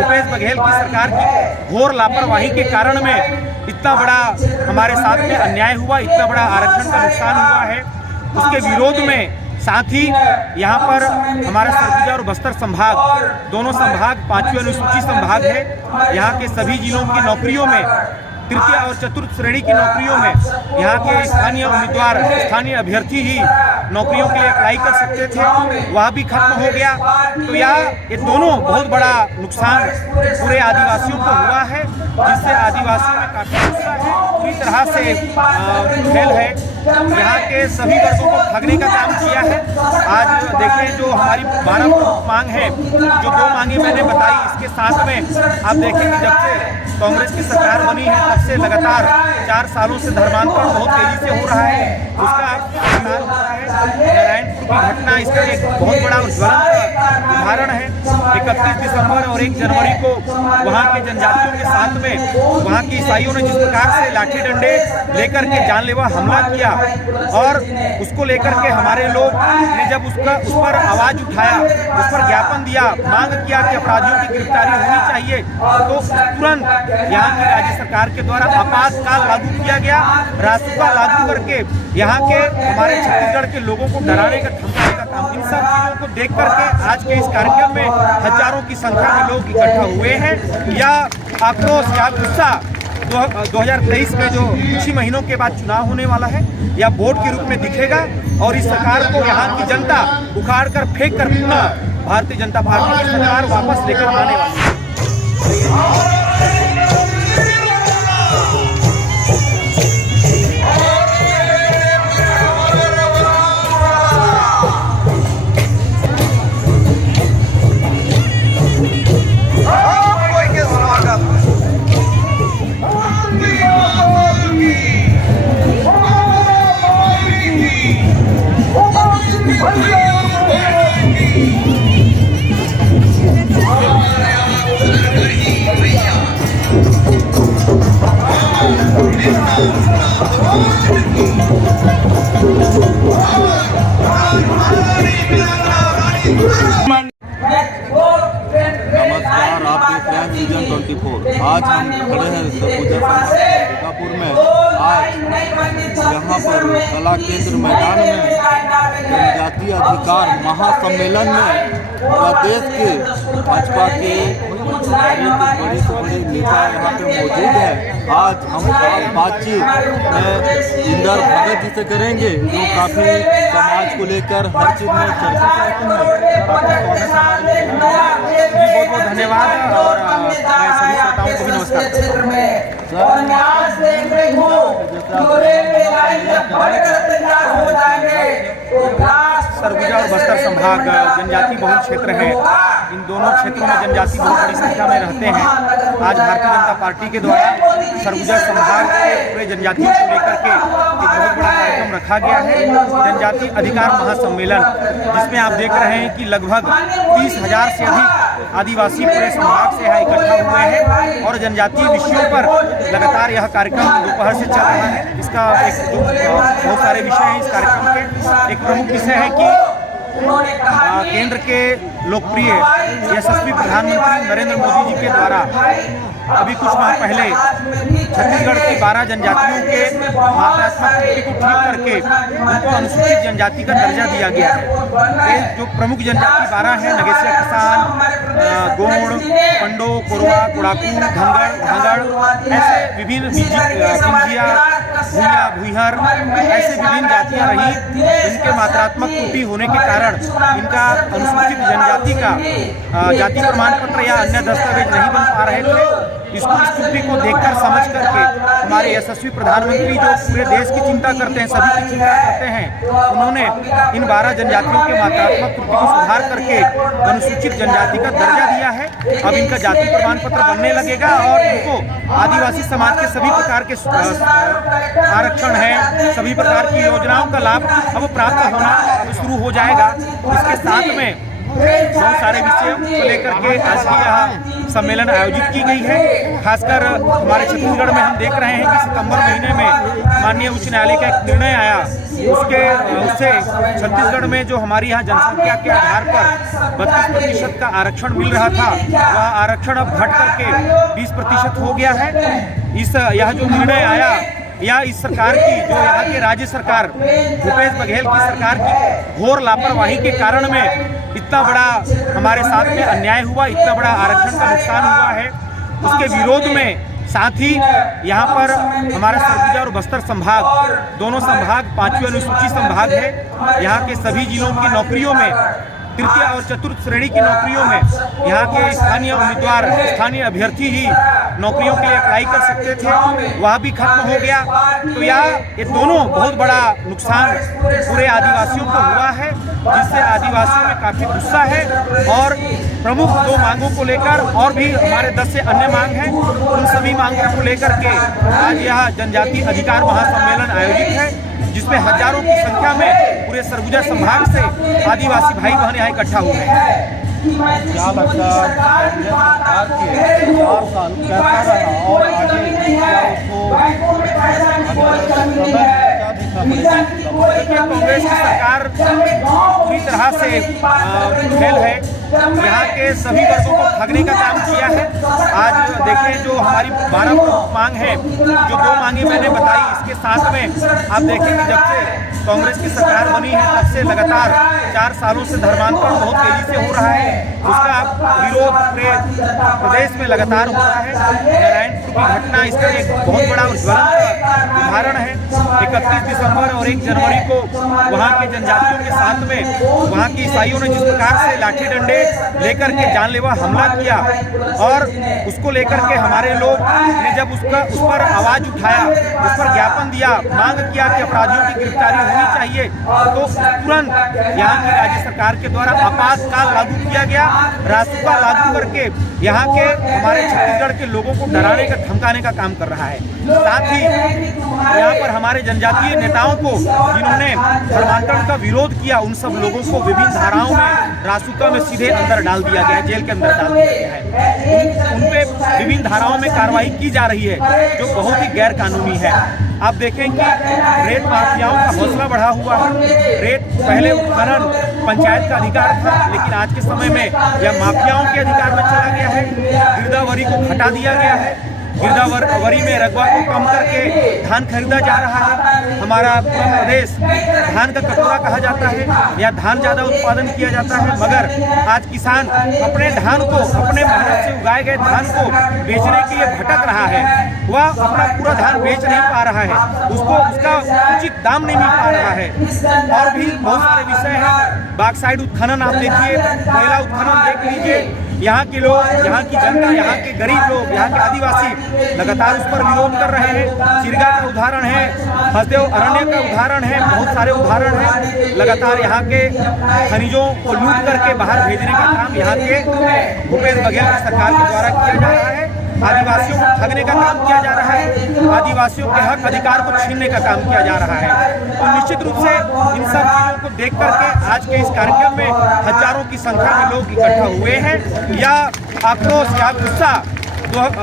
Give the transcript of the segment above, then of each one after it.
भूपेश बघेल की सरकार की घोर लापरवाही के कारण में इतना बड़ा हमारे साथ में अन्याय हुआ, इतना बड़ा आरक्षण का नुकसान हुआ है। उसके विरोध में साथ ही यहाँ पर हमारा सरगुजा और बस्तर संभाग, दोनों संभाग 5वीं अनुसूची संभाग है। यहाँ के सभी जिलों की नौकरियों में, तृतीय और चतुर्थ श्रेणी की नौकरियों में यहाँ के स्थानीय उम्मीदवार, स्थानीय अभ्यर्थी ही नौकरियों के लिए अप्लाई कर सकते थे, वह भी खत्म हो गया। तो ये दोनों बहुत बड़ा नुकसान पूरे आदिवासियों को हुआ है, जिससे आदिवासियों में काफ़ी गुस्सा है, पूरी तरह से फेल है। यहाँ के सभी वर्गों को ठगने का काम किया है। आज देखें, जो हमारी 12 प्रमुख मांग है, जो 2 मांगे मैंने बताई, इसके साथ में आप देखें कि जब से कांग्रेस की सरकार बनी है तब से लगातार 4 सालों से धर्मांतरण बहुत तेजी से हो रहा है। उसका कारण हो रहा है नारायणपुर की घटना, इसका एक बहुत बड़ा ज्वलंत उदाहरण है। 31 दिसंबर और 1 जनवरी को वहाँ के जनजातियों के साथ में वहाँ के ईसाइयों ने जिस प्रकार से लाठी डंडे लेकर के जानलेवा हमला किया, और उसको लेकर के हमारे लोग ने जब उस पर आवाज उठाया, उस पर ज्ञापन दिया, मांग किया कि अपराधियों की गिरफ्तारी होनी चाहिए, तो तुरंत यहाँ की राज्य सरकार के द्वारा आपातकाल लागू किया गया। रासुका लागू करके यहाँ के हमारे छत्तीसगढ़ के लोगों को डराने का, धमकाने का काम, इन सब चीज़ों को देख करके आज के इस कार्यक्रम में हजारों की संख्या में लोग इकट्ठा हुए हैं। यह आक्रोश, यह गुस्सा 2023 में जो कुछ ही महीनों के बाद चुनाव होने वाला है, यह वोट के रूप में दिखेगा, और इस सरकार को यहाँ की जनता उखाड़ कर फेंक कर पुनः भारतीय जनता पार्टी की सरकार वापस लेकर आने वाली है। नमस्कार, आप देख रहे हैं सीजन 24। आज हम खड़े हैं सरगुजा दुर्गापुर में। आज यहाँ पर कला केंद्र मैदान में जनजातीय अधिकार महासम्मेलन में प्रदेश के भाजपा के बड़े से बड़े नेता यहाँ पे मौजूद है। आज हम बातचीत इंदर भगत जी से करेंगे, जो काफ़ी समाज को लेकर हर चीज़ में चर्चा करते हैं। बहुत बहुत धन्यवाद, और मैं सभी श्रोताओं को भी नमस्कार। सरगुजा और बस्तर संभाग जनजाति बहुल क्षेत्र है। इन दोनों क्षेत्रों में जनजाति बहुत बड़ी संख्या में रहते हैं। आज भारतीय जनता पार्टी के द्वारा सरगुजा संभाग के पूरे जनजातियों को लेकर के एक बहुत बड़ा कार्यक्रम रखा गया है, जनजाति अधिकार महासम्मेलन, जिसमें आप देख रहे हैं कि लगभग 30,000 से अधिक आदिवासी पूरे संभाग से यहाँ इकट्ठा हुए हैं, और जनजातीय विषयों पर लगातार यह कार्यक्रम दोपहर से चल रहा है। इसका एक बहुत सारे विषय हैं इस कार्यक्रम के। एक प्रमुख विषय है कि केंद्र के लोकप्रिय यशस्वी प्रधानमंत्री नरेंद्र मोदी जी के द्वारा अभी कुछ माह पहले छत्तीसगढ़ की 12 जनजातियों के मात्रात्मक त्रुटि को ठीक करके उनको अनुसूचित जनजाति का दर्जा दिया गया है। ये जो प्रमुख जनजाति 12 हैं, नगेसिया किसान, गोंड, पंडो, कोरवा, कुड़ाकू, धंगड़, ऐसे विभिन्न सिंधिया, भूया, भुईहर, ऐसे विभिन्न जातियाँ रही, जिनके मात्रात्मक त्रुटि होने के कारण इनका अनुसूचित जनजाति का जाति प्रमाण पत्र या अन्य दस्तावेज नहीं बन पा रहे थे। इस त्रुटि को देखकर समझ करके हमारे यशस्वी प्रधानमंत्री, जो पूरे देश की चिंता करते हैं, सभी की चिंता करते हैं, उन्होंने इन 12 जनजातियों के मात्रात्मक त्रुटि को सुधार करके अनुसूचित जनजाति का दर्जा दिया है। अब इनका जाति प्रमाण पत्र बनने लगेगा, और इनको आदिवासी समाज के सभी प्रकार के आरक्षण है, सभी प्रकार की योजनाओं का लाभ अब प्राप्त होना शुरू हो जाएगा। इसके साथ में बहुत सारे विषयों को लेकर के आज की यहाँ सम्मेलन आयोजित की गई है। खासकर हमारे छत्तीसगढ़ में हम देख रहे हैं कि सितंबर महीने में माननीय उच्च न्यायालय का एक निर्णय आया, उससे छत्तीसगढ़ में जो हमारी यहाँ जनसंख्या के आधार पर 32% का आरक्षण मिल रहा था, वह आरक्षण अब घट करके 20% हो गया है। यह जो निर्णय आया या इस सरकार की, जो यहाँ के राज्य सरकार भूपेश बघेल की सरकार की घोर लापरवाही के कारण में इतना बड़ा हमारे साथ में अन्याय हुआ, इतना बड़ा आरक्षण का नुकसान हुआ है, उसके विरोध में साथ ही यहाँ पर हमारा सरगुजा और बस्तर संभाग, दोनों संभाग 5वीं अनुसूची संभाग है। यहाँ के सभी जिलों की नौकरियों में, तृतीय और चतुर्थ श्रेणी की नौकरियों में यहाँ के स्थानीय उम्मीदवार, स्थानीय अभ्यर्थी ही नौकरियों के लिए अप्लाई कर सकते थे, वह भी खत्म हो गया। तो ये दोनों बहुत बड़ा नुकसान पूरे आदिवासियों को हुआ है, जिससे आदिवासियों में काफ़ी गुस्सा है। और प्रमुख 2 मांगों को लेकर, और भी हमारे 10 से अन्य मांग हैं, उन सभी मांगों को लेकर के आज यह जनजातीय अधिकार महासम्मेलन आयोजित है, जिसमें हजारों की संख्या में पूरे सरगुजा संभाग से आदिवासी भाई बहन यहाँ इकट्ठा हुए हैं। क्या लगता है सरकार के 4 साल कैसा रहा और आगे क्या उसको कांग्रेस की सरकार पूरी तरह से फेल है। यहाँ के सभी वर्गों को ठगने का काम किया है। आज देखें, जो हमारी 12 प्रमुख मांग है, जो 2 मांगे मैंने बताई, इसके साथ में आप देखें कि जब से कांग्रेस की सरकार बनी है तब से लगातार 4 सालों से धर्मांतरण बहुत तेजी से हो रहा है। उसका विरोध पूरे प्रदेश में लगातार हो रहा है। नारायणपुर की घटना इसका एक बहुत बड़ा ज्वलंत उदाहरण है। 31 दिसंबर और 1 जनवरी को वहाँ के जनजातियों के साथ में वहाँ की ईसाइयों ने जिस प्रकार से लाठी डंडे लेकर के जानलेवा हमला किया, और उसको लेकर के हमारे लोग ने जब उस पर आवाज उठाया, उस पर ज्ञापन दिया, मांग किया कि अपराधियों की गिरफ्तारी होनी चाहिए, तो तुरंत यहाँ की राज्य सरकार के द्वारा आपातकाल लागू किया गया। रासुका लागू करके यहाँ के हमारे छत्तीसगढ़ के लोगों को डराने का, धमकाने का काम कर रहा है। साथ ही यहाँ पर हमारे जनजातीय नेताओं को, जिन्होंने धर्मांतरण का विरोध किया, उन सब लोगों को विभिन्न धाराओं में रासुका में सीधे अंदर डाल दिया गया है, जेल के अंदर डाल दिया गया है। उन पे विभिन्न धाराओं में कार्रवाई की जा रही है, जो बहुत ही गैर कानूनी है। आप देखें कि रेत माफियाओं का हौसला बढ़ा हुआ है। रेत पहले उत्खनन पंचायत का अधिकार था, लेकिन आज के समय में यह माफियाओं के अधिकार में चला गया है। गिरदावरी को हटा दिया गया है। गिरदावरी में रकबा को कम करके धान खरीदा जा रहा है। हमारा प्रदेश धान का कटोरा कहा जाता है, या धान ज़्यादा उत्पादन किया जाता है, मगर आज किसान अपने धान को, अपने मेहनत से उगाए गए धान को बेचने के लिए भटक रहा है। वह अपना पूरा धान बेच नहीं पा रहा है, उसको उसका उचित दाम नहीं मिल पा रहा है। और भी बहुत सारे विषय हैं। बाक्साइड उत्खनन आप देखिए, कोयला उत्खनन देख लीजिए। यहाँ के लोग, यहाँ की जनता, यहाँ के गरीब लोग, यहाँ के आदिवासी लगातार उस पर विरोध कर रहे हैं। चिरगा का उदाहरण है, हसदेव अरण्य का उदाहरण है, बहुत सारे उदाहरण हैं। लगातार यहाँ के खनिजों को लूट करके बाहर भेजने का काम यहाँ के भूपेश बघेल की सरकार के द्वारा किया जा रहा है। आदिवासियों को ठगने का काम किया जा रहा है। आदिवासियों के हक अधिकार को छीनने का काम किया जा रहा है। तो निश्चित रूप से इन सब चीज़ों को देख करके आज के इस कार्यक्रम में हजारों की संख्या में लोग इकट्ठा हुए हैं। यह आक्रोश, यह गुस्सा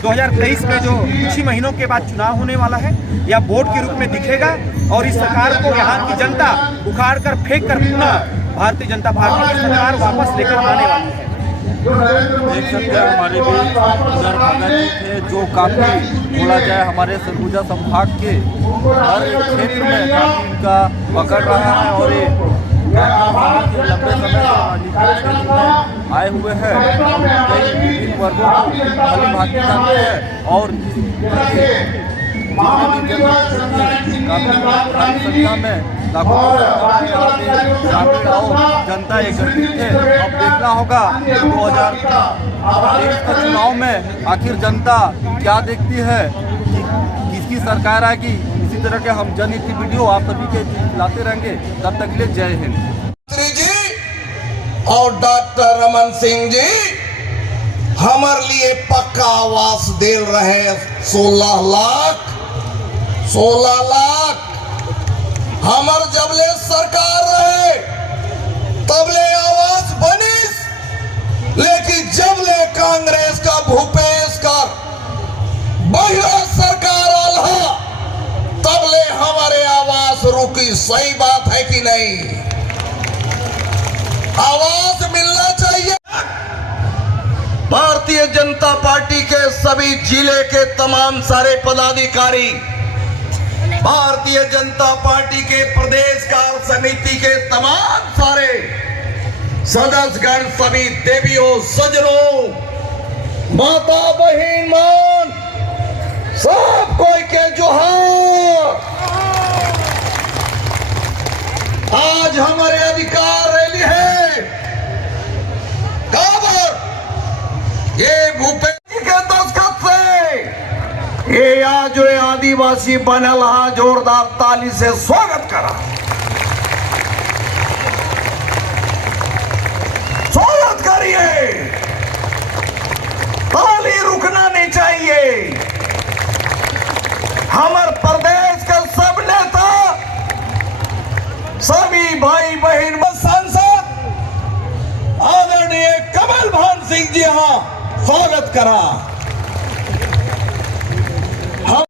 2023 में जो कुछ ही महीनों के बाद चुनाव होने वाला है, यह वोट के रूप में दिखेगा, और इस सरकार को यहाँ की जनता उखाड़ कर फेंक कर पुनः भारतीय जनता पार्टी की सरकार वापस लेकर आने वाली है। देख सकते हैं हमारे भी उधर भगत जी थे, जो काफ़ी बोला जाए हमारे सरगुजा संभाग के हर एक क्षेत्र में काफ़ी इनका पकड़ रहा है, और ये लंबे समय से क्षेत्र में आए हुए हैं। कई विभिन्न वर्गों को भली भांति जाते हैं, और काफ़ी संख्या में लाखों ग्रामीण और जनता एकत्रित थे। अब देखना होगा 2023 का चुनाव में आखिर जनता क्या देखती है, कि किसकी सरकार आएगी। इसी तरह के हम जनहित वीडियो आप सभी के लाते रहेंगे। तब तक के लिए जय हिंद। जी और डॉक्टर रमन सिंह जी हमारे लिए पक्का आवास दे रहे 16 लाख हमार जबले सरकार रहे तबले आवास बनी, लेकिन जबले कांग्रेस का सही बात है कि नहीं? आवाज मिलना चाहिए। भारतीय जनता पार्टी के सभी जिले के तमाम सारे पदाधिकारी, भारतीय जनता पार्टी के प्रदेश कार्य समिति के तमाम सारे सदस्यगण, सभी देवियों सज्जनों, माता बहन मान, सब कोई के जोहार। आज हमारे अधिकार रैली है काबर, ये भूपेश जी के दस्तखत से ये आज जो आदिवासी बनल हा, जोरदार ताली से स्वागत करा, स्वागत करिए, ताली रुकना नहीं चाहिए। हमारे प्रदेश के सब नेता, सभी भाई बहन, सांसद आदरणीय कमल भान सिंह जी यहाँ स्वागत करा। हम